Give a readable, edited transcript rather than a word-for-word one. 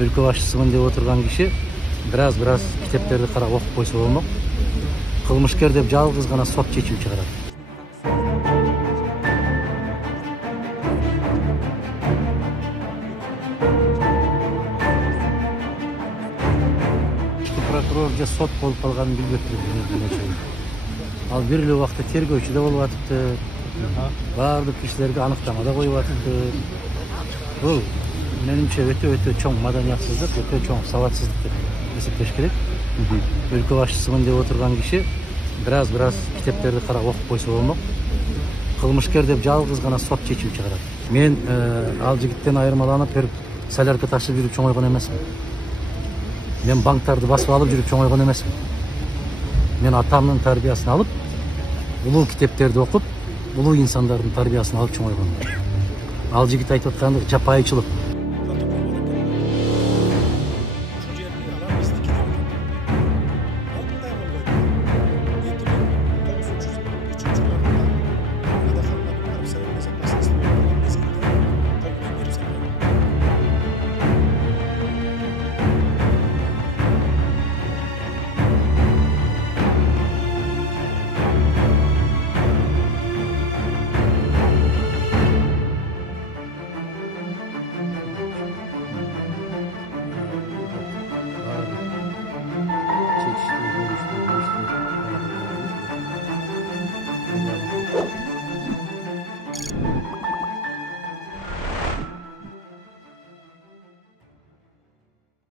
өлкө башчысымын деп отурган киши бир аз китептерди карап окуп койсо болмок. Кылмышкер деп жалгыз гана сот чечим чыгарат. Прокурор же сот болуп калганын билбептир. Ал бир эле убакта тергөөчү да болуп атыптыр. Баардык кишилерге аныктама да коюп атыптыр. Бул менимче өтө чоң маданиятсыздык, өтө чоң сабатсыздык деп эсептеш керек. Өлкө башчысымын деп отурган киши бир аз китептерди карап окуп койсо болмок. Кылмышкер деп жалгыз гана сот чечим чыгарат. Мен ал жигиттен айырмаланып солярка ташып жүрүп чоңойгон эмесмин. Мен банктарды басып алып жүрүп чоңойгон эмесмин. Мен атамдын тарбиясын алып, улуу китептерди окуп, улуу инсандардын тарбиясын алып чоңойгон. Ал жигит айтып атканы жапайычылык.